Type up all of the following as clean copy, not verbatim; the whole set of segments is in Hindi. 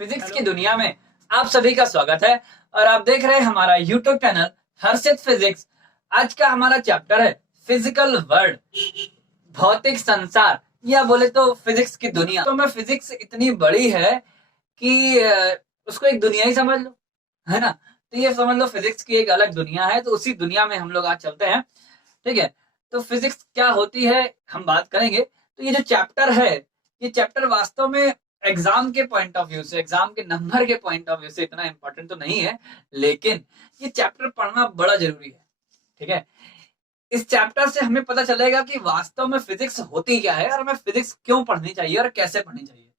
फिजिक्स की दुनिया में आप सभी का स्वागत है और आप देख रहे हैं हमारा यूट्यूब चैनल हर्षित फिजिक्स। आज का हमारा चैप्टर है फिजिकल वर्ल्ड, भौतिक संसार या बोले तो फिजिक्स की दुनिया। तो मैं फिजिक्स इतनी बड़ी है कि उसको एक दुनिया ही समझ लो, है ना। तो ये समझ लो फिजिक्स की एक अलग दुनिया है, तो उसी दुनिया में हम लोग आज चलते हैं। ठीक है, तो फिजिक्स क्या होती है हम बात करेंगे। तो ये जो चैप्टर है, ये चैप्टर वास्तव में एग्जाम के पॉइंट ऑफ व्यू से, एग्जाम के नंबर के पॉइंट ऑफ व्यू से इतना इंपॉर्टेंट तो नहीं है, लेकिन ये चैप्टर पढ़ना बड़ा जरूरी है। ठीक है, इस चैप्टर से हमें पता चलेगा कि वास्तव में फिजिक्स होती क्या है और हमें फिजिक्स क्यों पढ़नी चाहिए और कैसे पढ़नी चाहिए।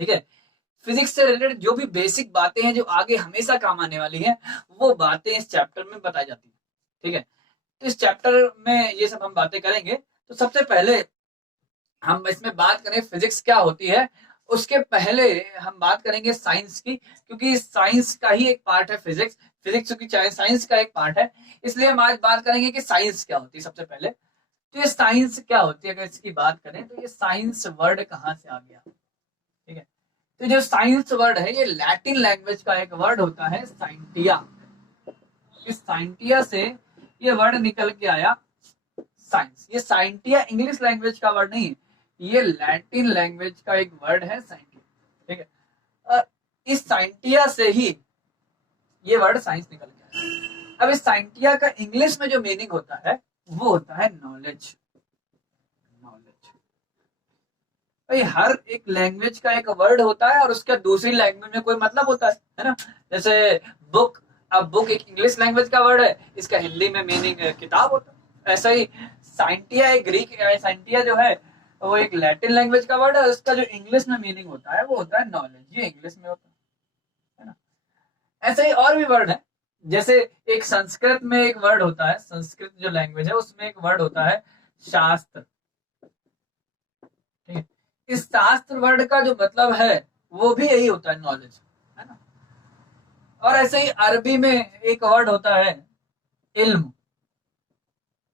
ठीक है, फिजिक्स से रिलेटेड जो भी बेसिक बातें हैं जो आगे हमेशा काम आने वाली हैं, वो बातें इस चैप्टर में बताई जाती है। ठीक है, तो इस चैप्टर में ये सब हम बातें करेंगे। तो सबसे पहले हम इसमें बात करें फिजिक्स क्या होती है, उसके पहले हम बात करेंगे साइंस की, क्योंकि साइंस का ही एक पार्ट है फिजिक्स। फिजिक्स की चाहे साइंस का एक पार्ट है, इसलिए हम आज बात करेंगे कि साइंस क्या होती है सबसे पहले। तो ये साइंस क्या होती है, अगर इसकी बात करें तो ये साइंस वर्ड कहाँ से आ गया। ठीक है, तो जो साइंस वर्ड है ये लैटिन लैंग्वेज का एक वर्ड होता है साइंटिया। इस साइंटिया से ये वर्ड निकल के आया साइंस। ये साइंटिया इंग्लिश लैंग्वेज का वर्ड नहीं है, ये लैटिन लैंग्वेज का एक वर्ड है साइंटिया। ठीक है, और इस साइंटिया से ही ये वर्ड साइंस निकल के आया। अब इस साइंटिया का इंग्लिश में जो मीनिंग होता है वो होता है नॉलेज। नॉलेज भाई, हर एक लैंग्वेज का एक वर्ड होता है और उसका दूसरी लैंग्वेज में कोई मतलब होता है ना। जैसे बुक, अब बुक एक इंग्लिश लैंग्वेज का वर्ड है, इसका हिंदी में मीनिंग किताब होता है। ऐसा ही साइंटिया, एक ग्रीक साइंटिया जो है वो एक लैटिन लैंग्वेज का वर्ड है, उसका जो इंग्लिश में मीनिंग होता है वो होता है नॉलेज। ये इंग्लिश में होता है ना। ऐसे ही और भी वर्ड है, जैसे एक संस्कृत में एक वर्ड होता है, संस्कृत जो लैंग्वेज है उसमें एक वर्ड होता है शास्त्र। ठीक है, इस शास्त्र वर्ड का जो मतलब है वो भी यही होता है नॉलेज, है ना। और ऐसे ही अरबी में एक वर्ड होता है इल्म।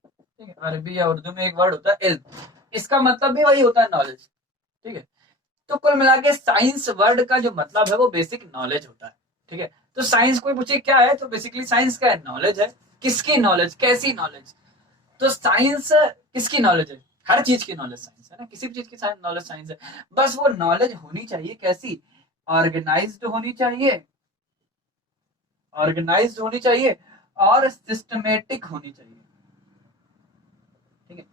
ठीक है, अरबी या उर्दू में एक वर्ड होता है इल्म, इसका मतलब भी वही होता है नॉलेज। ठीक है, तो कुल मिला के साइंस वर्ड का जो मतलब है वो बेसिक नॉलेज होता है। ठीक है, तो साइंस कोई पूछे क्या है, तो बेसिकली साइंस क्या है, नॉलेज है। किसकी नॉलेज, कैसी नॉलेज। तो साइंस किसकी नॉलेज है, हर चीज की नॉलेज साइंस है ना, किसी भी चीज की नॉलेज साइंस है। बस वो नॉलेज होनी चाहिए कैसी, ऑर्गेनाइज्ड होनी चाहिए, ऑर्गेनाइज्ड होनी चाहिए और सिस्टमेटिक होनी चाहिए। ठीक है,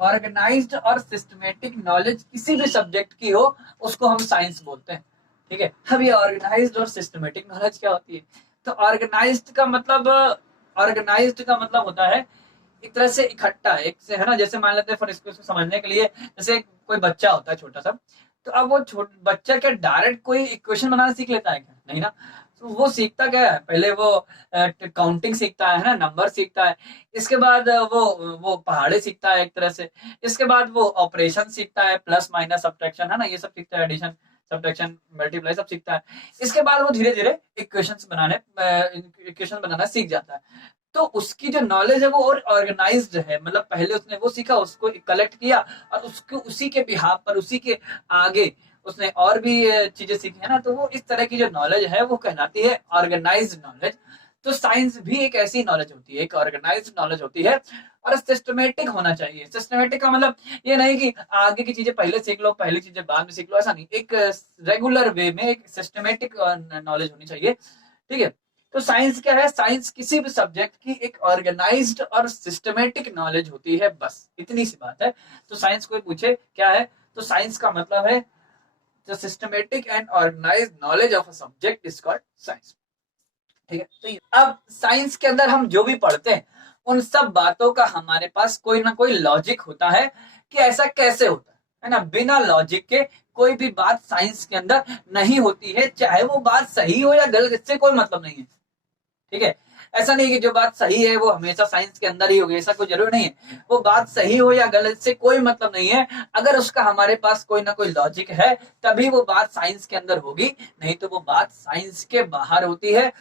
ऑर्गेनाइज्ड और सिस्टमेटिक नॉलेज किसी भी सब्जेक्ट की हो उसको हम साइंस बोलते हैं। ठीक है, अब ये ऑर्गेनाइज्ड और सिस्टमेटिक नॉलेज क्या होती है। तो ऑर्गेनाइज्ड का मतलब होता है एक तरह से इकट्ठा, एक से, है ना। जैसे मान लेते हैं फॉर इसको समझने के लिए, जैसे कोई बच्चा होता है छोटा सा, तो अब वो बच्चा क्या डायरेक्ट कोई इक्वेशन बनाना सीख लेता है क्या, नहीं ना। तो वो सीखता क्या है, पहले वो काउंटिंग सीखता है ना, नंबर सीखता है। इसके बाद वो पहाड़े सीखता है एक तरह से। इसके बाद वो ऑपरेशन सीखता है, प्लस माइनस सब्ट्रैक्शन, है ना, ये सब सीखता है, एडिशन सब्ट्रैक्शन मल्टीप्लाई सब सीखता है। इसके बाद वो धीरे धीरे इक्वेशन बनाना सीख जाता है। तो उसकी जो नॉलेज है वो और ऑर्गेनाइज्ड है, मतलब पहले उसने वो सीखा, उसको कलेक्ट किया और उसको उसी के बिहाफ पर, उसी के आगे उसने और भी चीजें सीखी, है ना। तो वो इस तरह की जो नॉलेज है वो कहलाती है ऑर्गेनाइज्ड नॉलेज। तो साइंस भी एक ऐसी नॉलेज होती है, एक ऑर्गेनाइज्ड नॉलेज होती है और सिस्टमेटिक होना चाहिए। सिस्टमेटिक का मतलब ये नहीं कि आगे की चीजें पहले सीख लो, पहली चीजें बाद में सीख लो, ऐसा नहीं। एक रेगुलर वे में एक सिस्टमेटिक नॉलेज होनी चाहिए। ठीक है, तो साइंस क्या है, साइंस किसी भी सब्जेक्ट की एक ऑर्गेनाइज्ड और सिस्टमेटिक नॉलेज होती है, बस इतनी सी बात है। तो साइंस कोई पूछे क्या है, तो साइंस का मतलब है the systematic and organised knowledge of a subject is called science. ठीक है, तो अब साइंस के अंदर हम जो भी पढ़ते हैं उन सब बातों का हमारे पास कोई ना कोई लॉजिक होता है कि ऐसा कैसे होता है ना। बिना लॉजिक के कोई भी बात साइंस के अंदर नहीं होती है, चाहे वो बात सही हो या गलत, इससे कोई मतलब नहीं है। ठीक है, ऐसा नहीं कि जो बात सही है वो हमेशा साइंस के अंदर ही होगी, ऐसा कोई जरूरी नहीं है। वो बात सही हो या गलत से कोई मतलब नहीं है, अगर उसका हमारे पास कोई ना कोई लॉजिक है तभी वो बात साइंस के अंदर होगी, नहीं तो वो बात साइंस के बाहर होती है।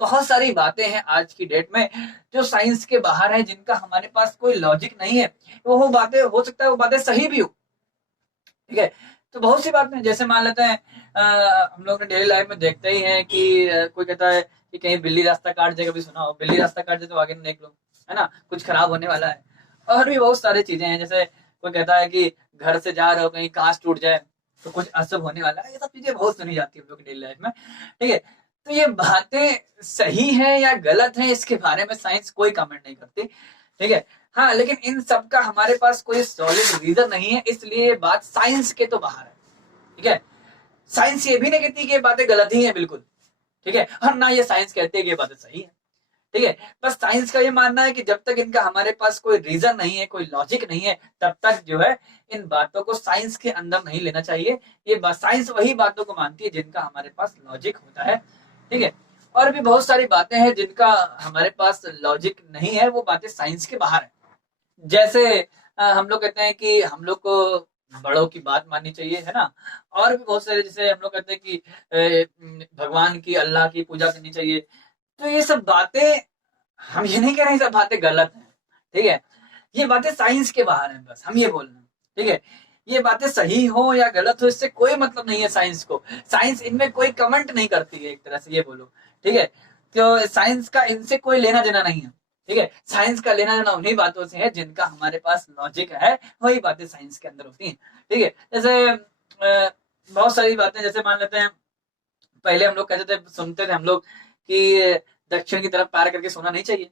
बहुत सारी बातें हैं आज की डेट में जो साइंस के बाहर है, जिनका हमारे पास कोई लॉजिक नहीं है। वो बातें, हो सकता है वो बातें सही भी हो। ठीक है, तो बहुत सी बातें हैं, जैसे मान लेते हैं हम लोग ने डेली लाइफ में देखते ही हैं कि कोई कहता है कि कहीं बिल्ली रास्ता काट जाए, कभी सुना हो बिल्ली रास्ता काट जाए तो आगे देख लो, है ना, कुछ खराब होने वाला है। और भी बहुत सारी चीजें हैं, जैसे कोई कहता है कि घर से जा रहे हो कहीं कांच टूट जाए तो कुछ अशुभ होने वाला है। ये सब चीजें बहुत सुनी जाती है हम लोग की डेली लाइफ में, ठीक है। तो ये बातें सही है या गलत है इसके बारे में साइंस कोई कमेंट नहीं करती, ठीक है। हाँ, लेकिन इन सब का हमारे पास कोई सॉलिड रीजन नहीं है, इसलिए ये बात साइंस के तो बाहर है, ठीक है। साइंस ये भी नहीं कहती कि ये बातें गलत ही है बिल्कुल, ठीक है, और ना ये साइंस कहती है कि ये बातें सही है, ठीक है। बस साइंस का ये मानना है कि जब तक इनका हमारे पास कोई रीजन नहीं है, कोई लॉजिक नहीं है, तब तक जो है इन बातों को साइंस के अंदर नहीं लेना चाहिए। ये साइंस वही बातों को मानती है जिनका हमारे पास लॉजिक होता है, ठीक है। और भी बहुत सारी बातें हैं जिनका हमारे पास लॉजिक नहीं है, वो बातें साइंस के बाहर है। जैसे हम लोग कहते हैं कि हम लोग को बड़ों की बात माननी चाहिए, है ना। और भी बहुत सारे, जैसे हम लोग कहते हैं कि भगवान की, अल्लाह की पूजा करनी चाहिए। तो ये सब बातें, हम ये नहीं कह रहे हैं सब बातें गलत हैं, ठीक है। ये बातें साइंस के बाहर हैं, बस हम ये बोल रहे हैं, ठीक है। ये बातें सही हो या गलत हो इससे कोई मतलब नहीं है साइंस को। साइंस इनमें कोई कमेंट नहीं करती है, एक तरह से ये बोलो, ठीक है। तो साइंस का इनसे कोई लेना देना नहीं है, ठीक है। साइंस का लेना देना उन्हीं बातों से है जिनका हमारे पास लॉजिक है, वही बातें साइंस के अंदर होती हैं, ठीक है। जैसे बहुत सारी बातें, जैसे मान लेते हैं पहले हम लोग कहते थे, सुनते थे हम लोग कि दक्षिण की तरफ पैर करके सोना नहीं चाहिए,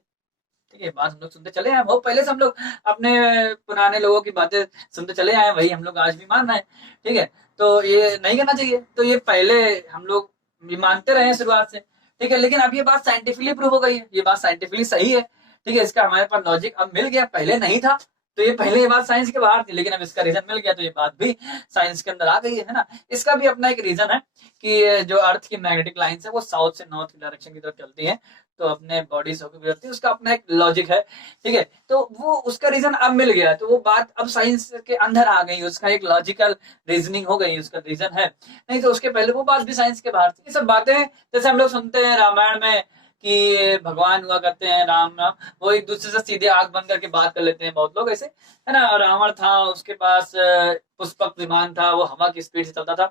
ठीक है। बात हम लोग सुनते चले आए, बहुत पहले से हम लोग अपने पुराने लोगों की बातें सुनते चले आए, वही हम लोग आज भी मान रहे हैं, ठीक है। तो ये नहीं करना चाहिए, तो ये पहले हम लोग भी मानते रहे हैं शुरुआत से, ठीक है। लेकिन अब ये बात साइंटिफिकली प्रूव हो गई है, ये बात साइंटिफिकली सही है, ठीक है। इसका हमारे पास लॉजिक अब मिल गया, पहले नहीं था। तो ये पहले ये बात साइंस के बाहर थी, लेकिन अब इसका रीजन मिल गया, तो ये बात भी साइंस के अंदर आ गई है ना। इसका भी अपना एक रीजन है कि जो अर्थ की मैग्नेटिक लाइंस है वो साउथ से नॉर्थ की डायरेक्शन की तरफ चलती है, तो अपने बॉडी से होकर गुजरती है, उसका अपना एक लॉजिक है, ठीक है। तो वो उसका रीजन अब मिल गया, तो वो बात अब साइंस के अंदर आ गई, उसका एक लॉजिकल रीजनिंग हो गई, उसका रीजन है। नहीं तो उसके पहले वो बात भी साइंस के बाहर थी। ये सब बातें जैसे हम लोग सुनते हैं रामायण में कि भगवान हुआ करते हैं राम राम, वो एक दूसरे से सीधे आंख बंद करके बात कर लेते हैं, बहुत लोग ऐसे, है ना। रावण था, उसके पास पुष्पक विमान था, वो हवा की स्पीड से चलता था,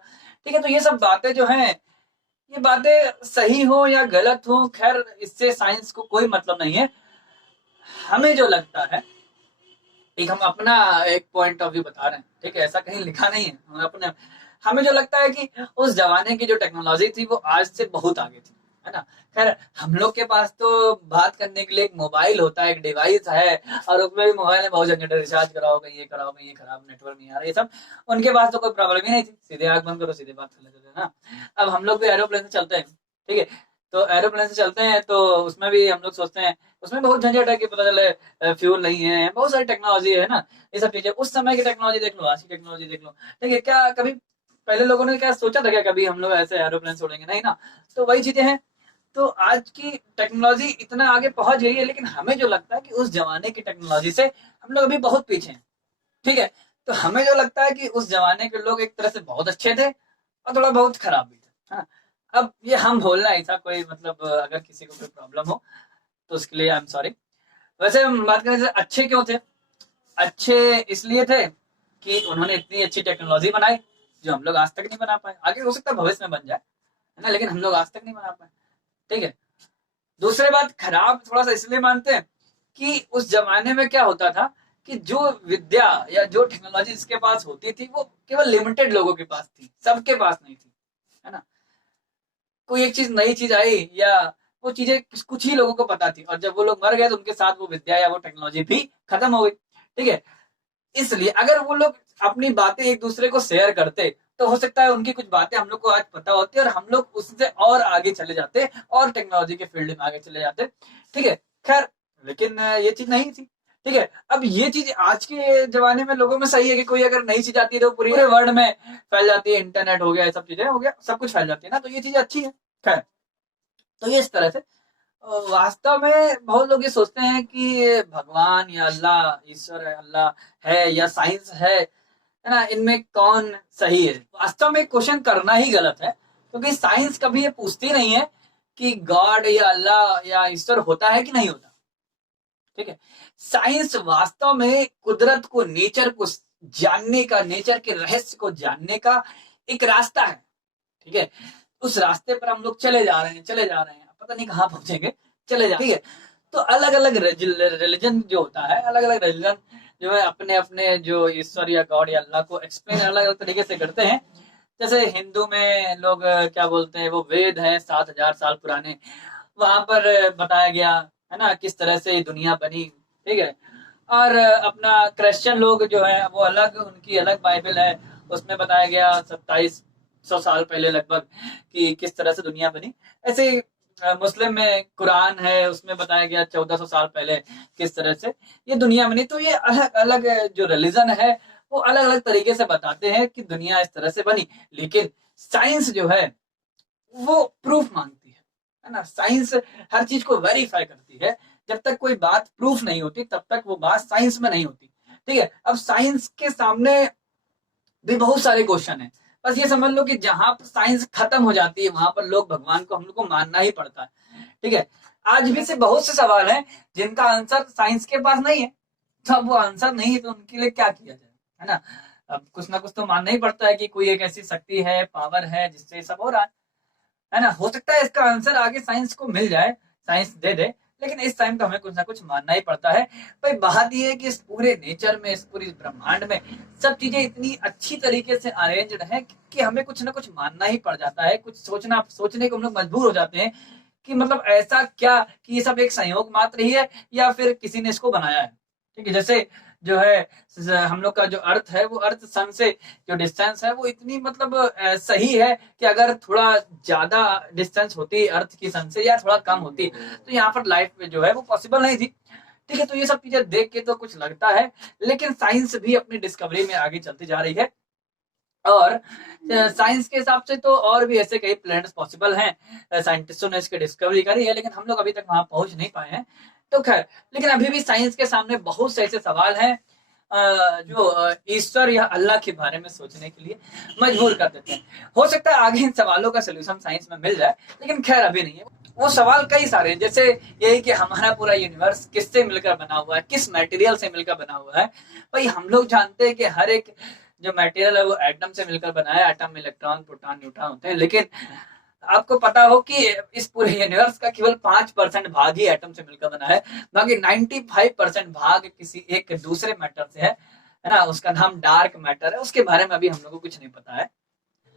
ठीक है। तो ये सब बातें जो हैं, ये बातें सही हो या गलत हो, खैर इससे साइंस को कोई मतलब नहीं है। हमें जो लगता है, एक हम अपना एक पॉइंट ऑफ व्यू बता रहे हैं, ठीक है, ऐसा कहीं लिखा नहीं है, हम अपने, हमें जो लगता है कि उस जमाने की जो टेक्नोलॉजी थी वो आज से बहुत आगे थी, है ना। खैर हम लोग के पास तो बात करने के लिए एक मोबाइल होता है, एक डिवाइस है, और उसमें भी मोबाइल में बहुत झंझट, रिचार्ज कराओ, कहीं ये कराओ, कहीं ये खराब नेटवर्क नहीं आ रहा, ये सब उनके पास तो कोई प्रॉब्लम ही नहीं थी, सीधे आंख बंद करो सीधे बात कर लेते थे ना। अब हम लोग भी एरोप्लेन से चलते हैं, ठीक है। तो एरोप्लेन से चलते हैं तो उसमें भी हम लोग सोचते हैं, उसमें बहुत झंझट है कि पता चले फ्यूल नहीं है, बहुत सारी टेक्नोलॉजी है ना। ये सब चीजें, उस समय की टेक्नोलॉजी देख लो, आज की टेक्नोलॉजी देख लो, ठीक है। क्या कभी पहले लोगों ने क्या सोचा था, क्या कभी हम लोग ऐसे एरोप्लेन से उड़ेंगे, नहीं ना। तो वही चीजें हैं। तो आज की टेक्नोलॉजी इतना आगे पहुंच गई है, लेकिन हमें जो लगता है कि उस जमाने की टेक्नोलॉजी से हम लोग अभी बहुत पीछे हैं, ठीक है। तो हमें जो लगता है कि उस जमाने के लोग एक तरह से बहुत अच्छे थे और थोड़ा बहुत खराब भी थे, हाँ। अब ये हम बोलना ऐसा कोई मतलब, अगर किसी को कोई प्रॉब्लम हो तो उसके लिए आई एम सॉरी। वैसे हम बात करें अच्छे क्यों थे, अच्छे इसलिए थे कि उन्होंने इतनी अच्छी टेक्नोलॉजी बनाई जो हम लोग आज तक नहीं बना पाए, आगे हो सकता है भविष्य में बन जाए, है ना, लेकिन हम लोग आज तक नहीं बना पाए, ठीक है। दूसरी बात, खराब थोड़ा सा इसलिए मानते हैं कि उस जमाने में क्या होता था कि जो विद्या या जो टेक्नोलॉजी इसके पास होती थी वो केवल लिमिटेड लोगों के पास थी, सबके पास नहीं थी, है ना। कोई एक चीज, नई चीज आई या वो चीजें कुछ ही लोगों को पता थी, और जब वो लोग मर गए तो उनके साथ वो विद्या या वो टेक्नोलॉजी भी खत्म हो गई, ठीक है। इसलिए अगर वो लोग अपनी बातें एक दूसरे को शेयर करते तो हो सकता है उनकी कुछ बातें हम लोग को आज पता होती और हम लोग उससे और आगे चले जाते और टेक्नोलॉजी के फील्ड में आगे चले जाते, ठीक है। खैर लेकिन ये चीज नहीं थी, ठीक है। अब ये चीज आज के जमाने में लोगों में सही है कि कोई अगर नई चीज आती है तो पूरे वर्ल्ड में फैल जाती है, इंटरनेट हो गया, सब चीजें हो गया, सब कुछ फैल जाती है ना, तो ये चीज अच्छी है। खैर, तो ये इस तरह से वास्तव में बहुत लोग ये सोचते हैं कि भगवान या अल्लाह, ईश्वर है, अल्लाह है या साइंस है ना, इनमें कौन सही है। वास्तव में क्वेश्चन करना ही गलत है, क्योंकि साइंस कभी ये पूछती नहीं है कि गॉड या अल्लाह या ईश्वर होता है कि नहीं होता, ठीक है। साइंस वास्तव में कुदरत को, नेचर को जानने का, नेचर के रहस्य को जानने का एक रास्ता है, ठीक है। उस रास्ते पर हम लोग चले जा रहे हैं, पता नहीं कहाँ पहुंचेंगे, चले जा, ठीक है। तो अलग अलग रिलीजन जो होता है, अलग अलग रिलीजन जो है अपने अपने जो ईश्वर या गॉड या अल्लाह को एक्सप्लेन अलग अलग तरीके से करते हैं। जैसे हिंदू में लोग क्या बोलते हैं, वो वेद है 7,000 साल पुराने, वहां पर बताया गया है ना किस तरह से ये दुनिया बनी, ठीक है। और अपना क्रिश्चियन लोग जो है वो अलग, उनकी अलग बाइबल है, उसमें बताया गया 2700 साल पहले लगभग कि किस तरह से दुनिया बनी। ऐसे ही मुस्लिम में कुरान है, उसमें बताया गया 1400 साल पहले किस तरह से ये दुनिया बनी। तो ये अलग अलग जो रिलीजन है वो अलग अलग तरीके से बताते हैं कि दुनिया इस तरह से बनी। लेकिन साइंस जो है वो प्रूफ मांगती है ना। साइंस हर चीज को वेरीफाई करती है। जब तक कोई बात प्रूफ नहीं होती तब तक वो बात साइंस में नहीं होती, ठीक है। अब साइंस के सामने भी बहुत सारे क्वेश्चन है। बस ये समझ लो कि जहां पर साइंस खत्म हो जाती है वहां पर लोग भगवान को हम लोग को मानना ही पड़ता है, ठीक है। आज भी से बहुत से सवाल हैं जिनका आंसर साइंस के पास नहीं है। तो अब वो आंसर नहीं है तो उनके लिए क्या किया जाए, है ना। अब कुछ ना कुछ तो मानना ही पड़ता है कि कोई एक ऐसी शक्ति है, पावर है जिससे ये सब हो रहा है ना। हो सकता है इसका आंसर आगे साइंस को मिल जाए, साइंस दे दे, लेकिन इस टाइम तो हमें कुछ ना कुछ मानना ही पड़ता है। भाई बात ये है कि इस पूरे नेचर में, इस पूरी ब्रह्मांड में सब चीजें इतनी अच्छी तरीके से अरेंज्ड है कि हमें कुछ ना कुछ मानना ही पड़ जाता है। कुछ सोचने को हम लोग मजबूर हो जाते हैं कि मतलब ऐसा क्या कि ये सब एक संयोग मात्र ही है या फिर किसी ने इसको बनाया है, ठीक है। जैसे जो है हम लोग का जो अर्थ है, वो अर्थ सन से जो डिस्टेंस है वो इतनी मतलब सही है कि अगर थोड़ा ज्यादा डिस्टेंस होती अर्थ की सन से या थोड़ा कम होती तो यहाँ पर लाइफ जो है वो पॉसिबल नहीं थी, ठीक है। तो ये सब चीजें देख के तो कुछ लगता है, लेकिन साइंस भी अपनी डिस्कवरी में आगे चलती जा रही है। और साइंस के हिसाब से तो और भी ऐसे कई प्लैनेट्स पॉसिबल हैं, साइंटिस्टों ने इसकी डिस्कवरी करी है, लेकिन हम लोग अभी तक वहां पहुंच नहीं पाए हैं। तो खैर, लेकिन अभी भी साइंस के सामने बहुत से ऐसे सवाल हैं जो ईश्वर या अल्लाह के बारे में सोचने के लिए मजबूर कर देते हैं। हो सकता है आगे इन सवालों का सोल्यूशन साइंस में मिल जाए, लेकिन खैर अभी नहीं है। वो सवाल कई सारे हैं, जैसे यही कि हमारा पूरा यूनिवर्स किससे मिलकर बना हुआ है, किस मटेरियल से मिलकर बना हुआ है। भाई हम लोग जानते हैं कि हर एक जो मटेरियल है वो एटम से मिलकर बना है। एटम में इलेक्ट्रॉन, प्रोटॉन, न्यूट्रॉन होते हैं, लेकिन आपको पता हो कि इस पूरे यूनिवर्स का केवल 5% भाग ही एटम से मिलकर बना है। बाकी 95% भाग किसी एक दूसरे मैटर से है ना। उसका नाम डार्क मैटर है, उसके बारे में अभी हम लोग को कुछ नहीं पता है।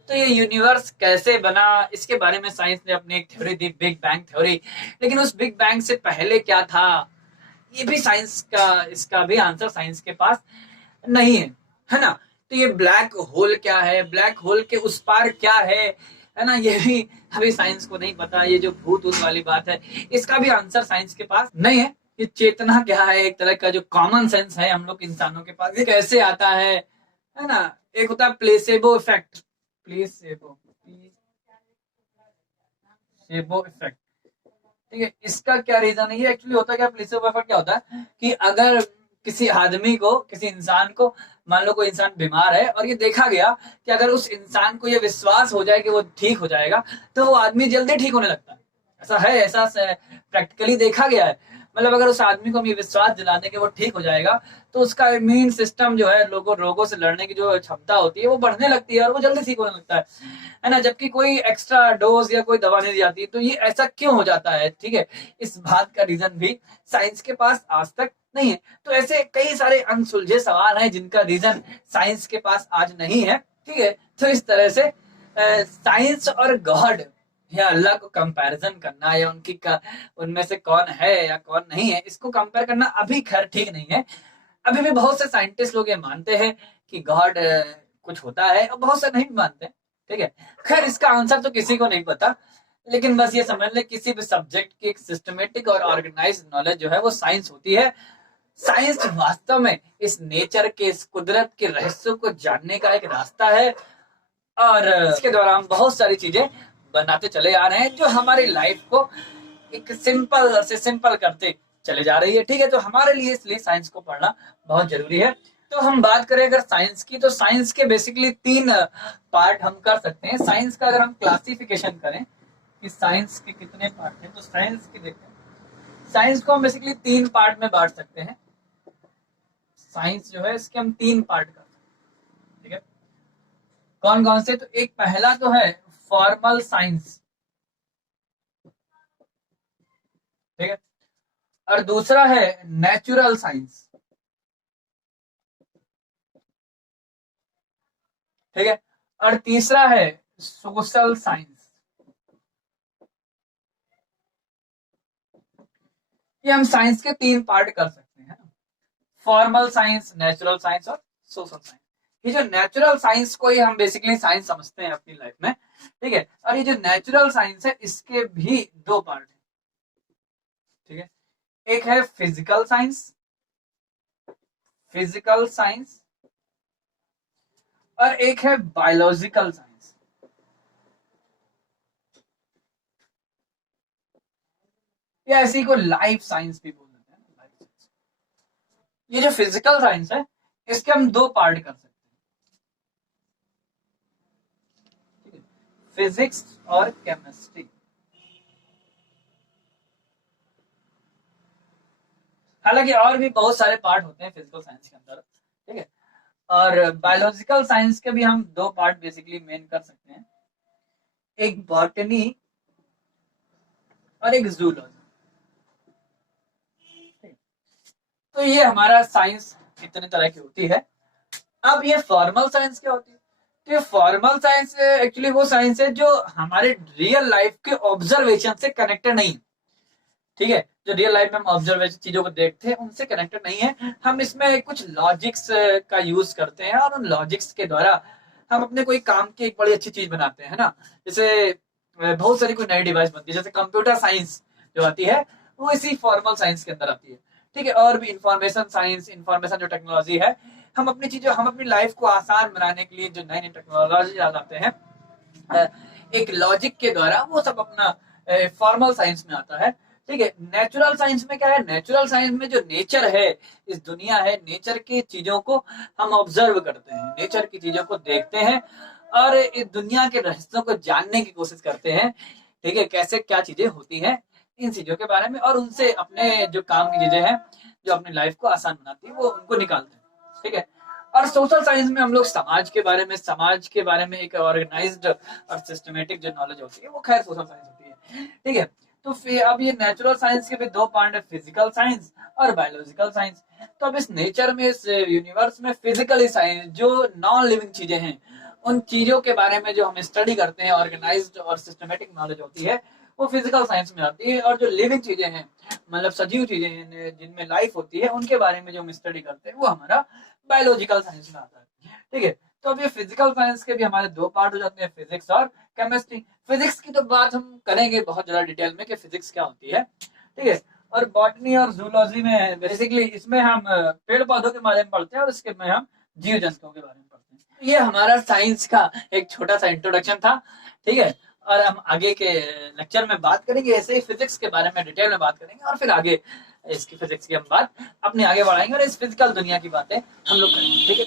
तो ये यूनिवर्स कैसे बना इसके बारे में साइंस ने अपनी एक थ्योरी दी, बिग बैंग थ्योरी। लेकिन उस बिग बैंग से पहले क्या था, ये भी साइंस का, इसका भी आंसर साइंस के पास नहीं है ना। तो ये ब्लैक होल क्या है, ब्लैक होल के उस पार क्या है ना, ये भी अभी साइंस को नहीं पता। ये जो भूत ऊत वाली बात है, इसका भी आंसर साइंस के पास नहीं है। ये चेतना क्या है, एक तरह का जो कॉमन सेंस है हम लोग इंसानों के पास, ये कैसे आता है ना। एक होता है प्लेसेबो इफेक्ट, प्लेसेबो इफेक्ट, ठीक है। इसका क्या रीजन है, ये एक्चुअली होता क्या, प्लेसेबो इफेक्ट क्या होता है कि अगर किसी आदमी को, किसी इंसान को, मान लो कोई इंसान बीमार है और ये देखा गया कि अगर उस इंसान को ये विश्वास हो जाए कि वो ठीक हो जाएगा तो वो आदमी जल्दी ठीक होने लगता है। ऐसा है, ऐसा प्रैक्टिकली देखा गया है। मतलब अगर उस आदमी को हम ये विश्वास दिला दें कि वो ठीक हो जाएगा तो उसका इम्यून सिस्टम जो है, रोगों से लड़ने की जो क्षमता होती है वो बढ़ने लगती है और वो जल्दी ठीक होने लगता है ना। जबकि कोई एक्स्ट्रा डोज या कोई दवा नहीं दी जाती। तो ये ऐसा क्यों हो जाता है, ठीक है। इस बात का रीजन भी साइंस के पास आज तक नहीं है। तो ऐसे कई सारे अनसुलझे सवाल हैं जिनका रीजन साइंस के पास आज नहीं है, ठीक है। तो इस तरह से साइंस और गॉड या अल्लाह को कंपैरिजन करना या उनमें से कौन है या कौन नहीं है, इसको कंपेयर करना अभी खैर ठीक नहीं है। अभी भी बहुत से साइंटिस्ट लोग ये मानते हैं कि गॉड कुछ होता है और बहुत से नहीं मानते, ठीक है। खैर इसका आंसर तो किसी को नहीं पता, लेकिन बस ये समझ ले किसी भी सब्जेक्ट की एक सिस्टमेटिक और ऑर्गेनाइज्ड नॉलेज जो है वो साइंस होती है। साइंस वास्तव में इस नेचर के, इस कुदरत के रहस्यों को जानने का एक रास्ता है और इसके द्वारा हम बहुत सारी चीजें बनाते चले आ रहे हैं जो हमारी लाइफ को एक सिंपल से सिंपल करते चले जा रही है, ठीक है। तो हमारे लिए इसलिए साइंस को पढ़ना बहुत जरूरी है। तो हम बात करें अगर साइंस की, तो साइंस के बेसिकली 3 पार्ट हम कर सकते हैं। साइंस का अगर हम क्लासिफिकेशन करें कि साइंस के कितने पार्ट हैं, तो साइंस की देखते हैं, साइंस को हम बेसिकली 3 पार्ट में बांट सकते हैं। साइंस जो है इसके हम 3 पार्ट कर सकते हैं। कौन कौन से? तो एक पहला तो है फॉर्मल साइंस, ठीक है, और दूसरा है नेचुरल साइंस, ठीक है, और तीसरा है सोशल साइंस। ये हम साइंस के 3 पार्ट कर सकते हैं, फॉर्मल साइंस, नेचुरल साइंस और सोशल साइंस। ये जो नेचुरल साइंस को ही हम बेसिकली साइंस समझते हैं अपनी लाइफ में, ठीक है, और ये जो नेचुरल साइंस है इसके भी 2 पार्ट है, ठीक है। एक है फिजिकल साइंस, फिजिकल साइंस, और एक है बायोलॉजिकल साइंस। या इसी को लाइफ साइंस भी बोल देते हैं, लाइफ साइंस। ये जो फिजिकल साइंस है इसके हम 2 पार्ट कर सकते हैं, फिजिक्स और केमिस्ट्री। हालांकि और भी बहुत सारे पार्ट होते हैं फिजिकल साइंस के अंदर, ठीक है। और बायोलॉजिकल साइंस के भी हम 2 पार्ट बेसिकली मेन कर सकते हैं, एक बॉटनी और एक जूलॉजी। तो ये हमारा साइंस कितने तरह की होती है। अब ये फॉर्मल साइंस क्या होती है? तो ये फॉर्मल साइंस एक्चुअली वो साइंस है जो हमारे रियल लाइफ के ऑब्जर्वेशन से कनेक्टेड नहीं, ठीक है, जो रियल लाइफ में हम ऑब्जर्वेशन चीजों को देखते हैं उनसे कनेक्टेड नहीं है। हम इसमें कुछ लॉजिक्स का यूज करते हैं और उन लॉजिक्स के द्वारा हम अपने कोई काम की एक बड़ी अच्छी चीज बनाते हैं ना। जैसे बहुत सारी कोई नई डिवाइस बनती है, जैसे कंप्यूटर साइंस जो आती है वो इसी फॉर्मल साइंस के अंदर आती है, ठीक है। और भी इंफॉर्मेशन साइंस, इंफॉर्मेशन जो टेक्नोलॉजी है, हम अपनी चीजों, हम अपनी लाइफ को आसान बनाने के लिए जो नई नई टेक्नोलॉजी लाते हैं एक लॉजिक के द्वारा, वो सब अपना फॉर्मल साइंस में आता है, ठीक है। नेचुरल साइंस में क्या है? नेचुरल साइंस में जो नेचर है, इस दुनिया है, नेचर की चीजों को हम ऑब्जर्व करते हैं, नेचर की चीजों को देखते हैं और इस दुनिया के रहस्यों को जानने की कोशिश करते हैं, ठीक है, कैसे क्या चीजें होती हैं इन चीजों के बारे में, और उनसे अपने जो काम की चीजें हैं जो अपनी लाइफ को आसान बनाती है वो उनको निकालते हैं, ठीक है। और सोशल साइंस में हम लोग समाज के बारे में एक ऑर्गेनाइज्ड और सिस्टमेटिक जो नॉलेज होती है वो खैर सोशल साइंस होती है, ठीक है। तो फिर अब ये नेचुरल साइंस के भी 2 पार्ट है, फिजिकल साइंस और बायोलॉजिकल साइंस। तो अब इस नेचर में, इस यूनिवर्स में फिजिकली साइंस जो नॉन लिविंग चीजें हैं, उन चीजों के बारे में जो हम स्टडी करते हैं, ऑर्गेनाइज्ड और सिस्टमेटिक नॉलेज होती है, वो फिजिकल साइंस में आती है। और जो लिविंग चीजें हैं, मतलब सजीव चीजें हैं जिनमें लाइफ होती है, उनके बारे में जो हम स्टडी करते हैं वो हमारा बायोलॉजिकल साइंस में आता है, ठीक है। तो अब ये फिजिकल साइंस के भी हमारे 2 पार्ट हो जाते हैं, फिजिक्स और केमिस्ट्री। फिजिक्स की तो बात हम करेंगे बहुत ज्यादा डिटेल में कि फिजिक्स क्या होती है, ठीक है। और बॉटनी और जूलॉजी में बेसिकली इसमें हम पेड़ पौधों के बारे में पढ़ते हैं और इसके में हम जीव जंतुओं के बारे में पढ़ते हैं। ये हमारा साइंस का एक छोटा सा इंट्रोडक्शन था, ठीक है। और हम आगे के लेक्चर में बात करेंगे ऐसे ही फिजिक्स के बारे में डिटेल में बात करेंगे, और फिर आगे इसकी फिजिक्स की हम बात अपने आगे बढ़ाएंगे और इस फिजिकल दुनिया की बातें हम लोग करेंगे, ठीक है।